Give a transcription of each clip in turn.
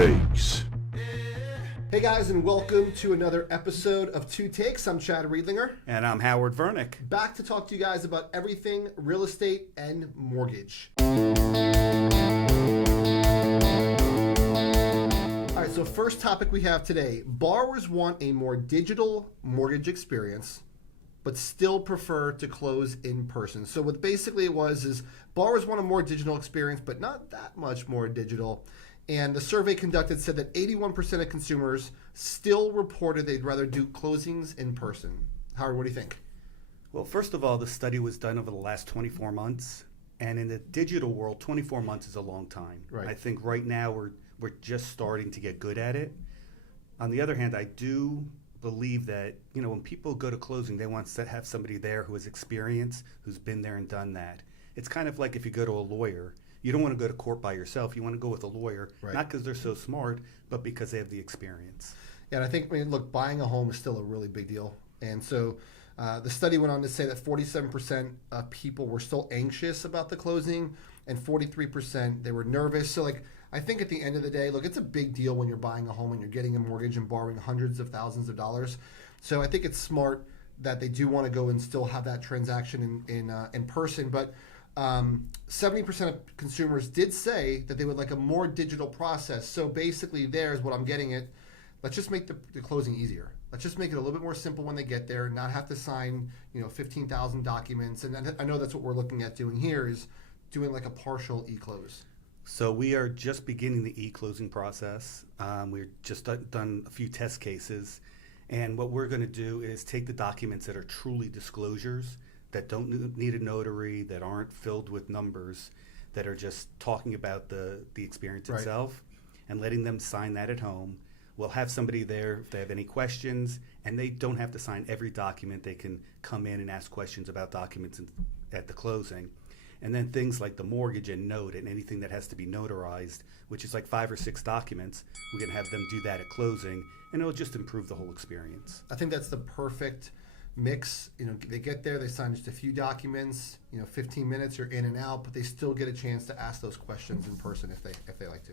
Takes. Hey guys, and welcome to another episode of Two Takes. I'm Chad Riedlinger. And I'm Howard Vernick. Back to talk to you guys about everything real estate and mortgage. All right, so first topic we have today. Borrowers want a more digital mortgage experience, but still prefer to close in person. So what basically it was is borrowers want a more digital experience, but not that much more digital. And the survey conducted said that 81% of consumers still reported they'd rather do closings in person. Howard, what do you think? Well, first of all, the study was done over the last 24 months. And in the digital world, 24 months is a long time. Right. I think right now we're just starting to get good at it. On the other hand, I do believe that, when people go to closing, they want to have somebody there who has experience, who's been there and done that. It's kind of like if you go to a lawyer. You don't want to go to court by yourself. You want to go with a lawyer, Right. Not because they're so smart, but because they have the experience. Yeah, and I think, look, buying a home is still a really big deal. And so the study went on to say that 47% of people were still anxious about the closing, and 43% they were nervous. So, I think at the end of the day, look, it's a big deal when you're buying a home and you're getting a mortgage and borrowing hundreds of thousands of dollars. So I think it's smart that they do want to go and still have that transaction in person. But 70% of consumers did say that they would like a more digital process. So basically, there's what I'm getting at. Let's just make the closing easier. Let's just make it a little bit more simple when they get there, not have to sign, 15,000 documents. And I know that's what we're looking at doing here is doing like a partial e-close. So we are just beginning the e-closing process. We've just done a few test cases. And what we're going to do is take the documents that are truly disclosures, that don't need a notary, that aren't filled with numbers, that are just talking about the experience Right. itself, and letting them sign that at home. We'll have somebody there if they have any questions, and they don't have to sign every document. They can come in and ask questions about documents at the closing. And then things like the mortgage and note and anything that has to be notarized, which is like 5 or 6 documents, we're going to have them do that at closing, and it'll just improve the whole experience. I think that's the perfect mix. They get there, they sign just a few documents, 15 minutes, you're in and out, but they still get a chance to ask those questions in person if they like to.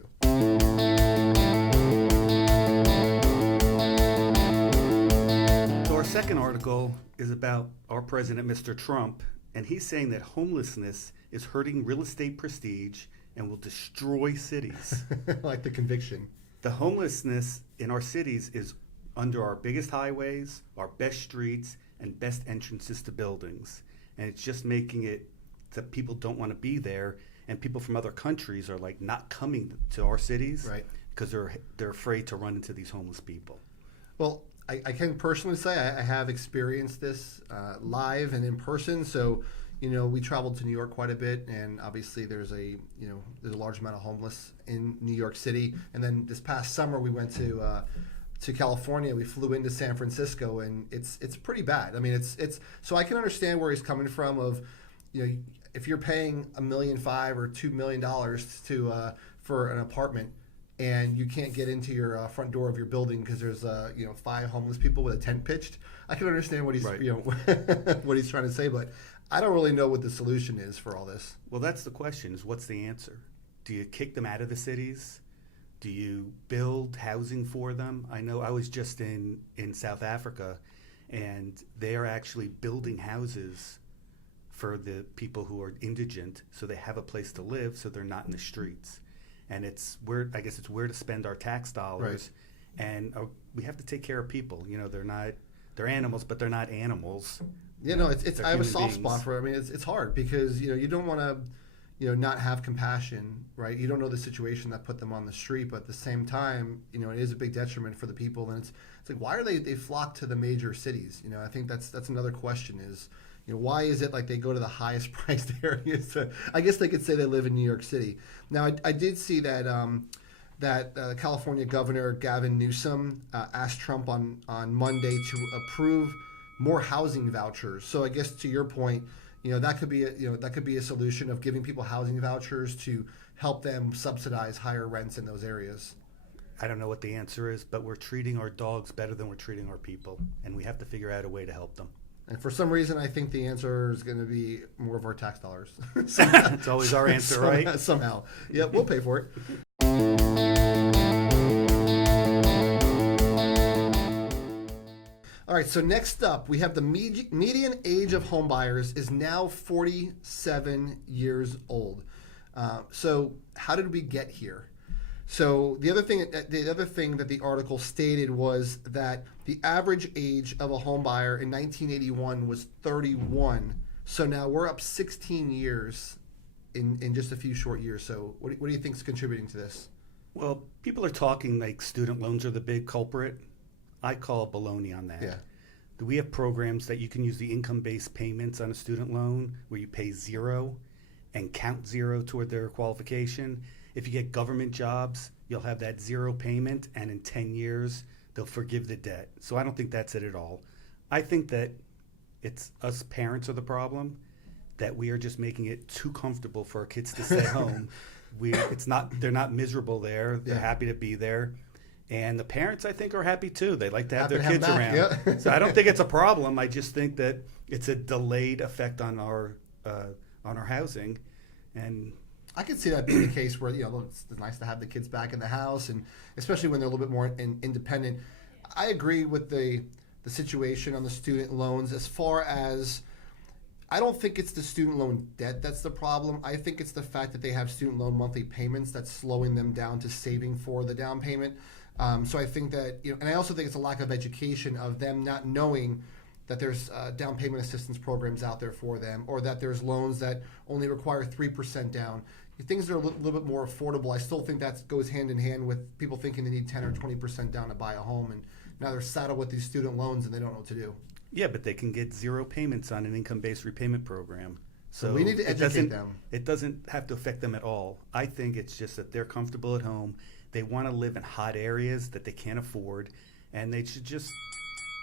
So our second article is about our president, Mr. Trump, and he's saying that homelessness is hurting real estate prestige and will destroy cities. Like the conviction. The homelessness in our cities is under our biggest highways, our best streets, and best entrances to buildings. And it's just making it that people don't want to be there, and people from other countries are like not coming to our cities, Right. Because they're afraid to run into these homeless people. Well, I can personally say I have experienced this live and in person. So, we traveled to New York quite a bit, and obviously there's a large amount of homeless in New York City. And then this past summer we went to California. We flew into San Francisco, and it's pretty bad. I mean, it's so I can understand where he's coming from. Of if you're paying $1.5 million or $2 million to for an apartment, and you can't get into your front door of your building because there's 5 homeless people with a tent pitched, I can understand what he's Right. what he's trying to say, but I don't really know what the solution is for all this. Well, that's the question, is what's the answer? Do you kick them out of the cities? Do you build housing for them? I know I was just in South Africa, and they are actually building houses for the people who are indigent, so they have a place to live, so they're not in the streets. And I guess it's where to spend our tax dollars, Right. And we have to take care of people. They're animals, but they're not animals. It's They're I have a human soft beings. spot for it. I mean, it's hard because you don't want to not have compassion, right? You don't know the situation that put them on the street, but at the same time, it is a big detriment for the people. And it's like, why are they flock to the major cities? I think that's another question is, why is it like they go to the highest priced areas? I guess they could say they live in New York City. Now, I did see that California Governor Gavin Newsom asked Trump on Monday to approve more housing vouchers. So I guess to your point, that could be a solution of giving people housing vouchers to help them subsidize higher rents in those areas. I don't know what the answer is, but we're treating our dogs better than we're treating our people, and we have to figure out a way to help them. And for some reason, I think the answer is going to be more of our tax dollars. It's always our answer, right? Somehow. Yeah, we'll pay for it. All right, so next up, we have the median age of home buyers is now 47 years old. So how did we get here? So the other thing that the article stated was that the average age of a home buyer in 1981 was 31. So now we're up 16 years in just a few short years. So what do you think is contributing to this? Well, people are talking like student loans are the big culprit. I call baloney on that. Yeah. We have programs that you can use the income-based payments on a student loan where you pay zero and count zero toward their qualification. If you get government jobs, you'll have that zero payment, and in 10 years, they'll forgive the debt. So I don't think that's it at all. I think that it's us parents are the problem, that we are just making it too comfortable for our kids to stay home. They're not miserable there. They're happy to be there. And the parents, I think, are happy too. They like to have their kids around. Yeah. So I don't think it's a problem. I just think that it's a delayed effect on our housing. And I could see that being the case where, it's nice to have the kids back in the house, and especially when they're a little bit more independent. I agree with the situation on the student loans as far as I don't think it's the student loan debt that's the problem. I think it's the fact that they have student loan monthly payments that's slowing them down to saving for the down payment. So I think that, and I also think it's a lack of education of them not knowing that there's down payment assistance programs out there for them, or that there's loans that only require 3% down. Things that are a little bit more affordable. I still think that goes hand in hand with people thinking they need 10 or 20% down to buy a home, and now they're saddled with these student loans and they don't know what to do. Yeah, but they can get zero payments on an income-based repayment program. So we need to educate them. It doesn't have to affect them at all. I think it's just that they're comfortable at home. They want to live in hot areas that they can't afford, and they should just,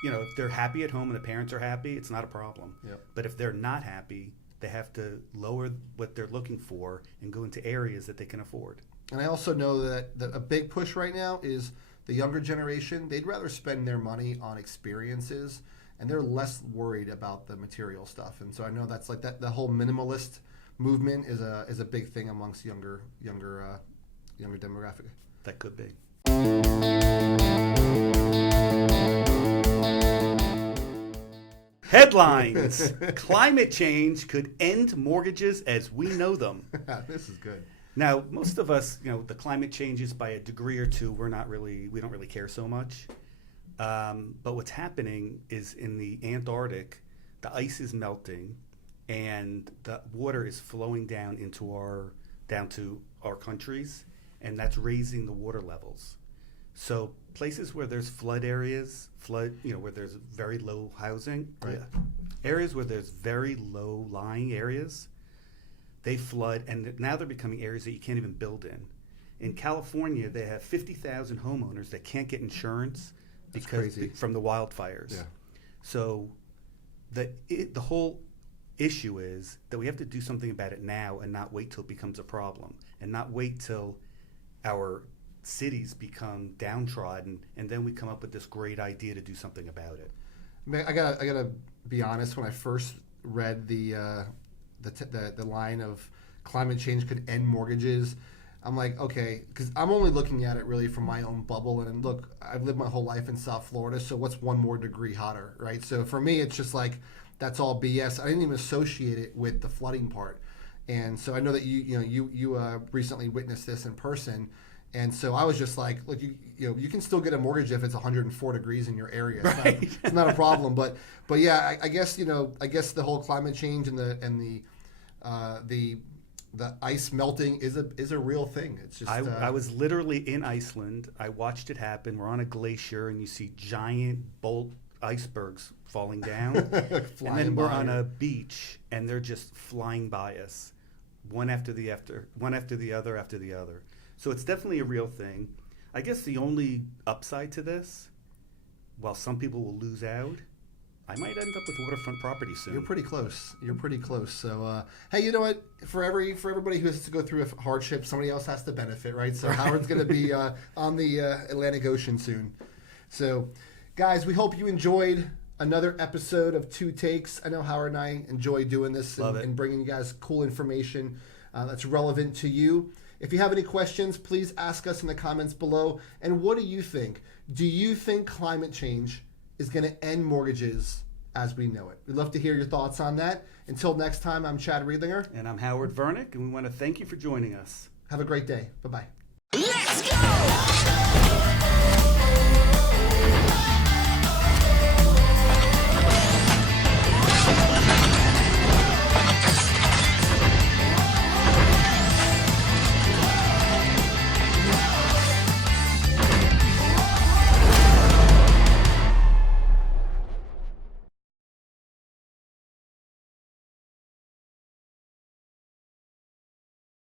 if they're happy at home and the parents are happy, it's not a problem. Yep. But if they're not happy, they have to lower what they're looking for and go into areas that they can afford. And I also know that a big push right now is the younger generation. They'd rather spend their money on experiences, and they're less worried about the material stuff. And so I know that's like that. The whole minimalist movement is a big thing amongst younger demographic. That could be. Headlines. Climate change could end mortgages as we know them. This is good. Now, most of us, the climate changes by a degree or two, we don't really care so much. But what's happening is in the Antarctic, the ice is melting and the water is flowing down to our countries, and that's raising the water levels. So places where there's flood areas, where there's very low housing, right. Areas where there's very low lying areas, they flood, and now they're becoming areas that you can't even build in. In California, they have 50,000 homeowners that can't get insurance from the wildfires. Yeah. So the whole issue is that we have to do something about it now and not wait till it becomes a problem, and not wait till our cities become downtrodden and then we come up with this great idea to do something about it. I gotta be honest. When I first read the line of climate change could end mortgages, I'm like, okay, because I'm only looking at it really from my own bubble. And look, I've lived my whole life in South Florida, so what's one more degree hotter, right? So for me, it's just like that's all BS. I didn't even associate it with the flooding part. And so I know that you recently witnessed this in person, and so I was just like, look, you can still get a mortgage if it's 104 degrees in your area. It's not a problem. But yeah, I guess the whole climate change and the ice melting is a real thing. It's just I was literally in Iceland. I watched it happen. We're on a glacier, and you see giant bolt icebergs falling down, and then we're on a beach, and they're just flying by us, one after the other. So it's definitely a real thing. I guess the only upside to this, while some people will lose out, I might end up with waterfront property soon. You're pretty close. So, hey, you know what? For everybody who has to go through a hardship, somebody else has to benefit, right? So Howard's going to be on the Atlantic Ocean soon. So, guys, we hope you enjoyed another episode of Two Takes. I know Howard and I enjoy doing this and bringing you guys cool information that's relevant to you. If you have any questions, please ask us in the comments below. And what do you think? Do you think climate change is going to end mortgages as we know it. We'd love to hear your thoughts on that. Until next time, I'm Chad Riedlinger. And I'm Howard Vernick, and we want to thank you for joining us. Have a great day. Bye-bye.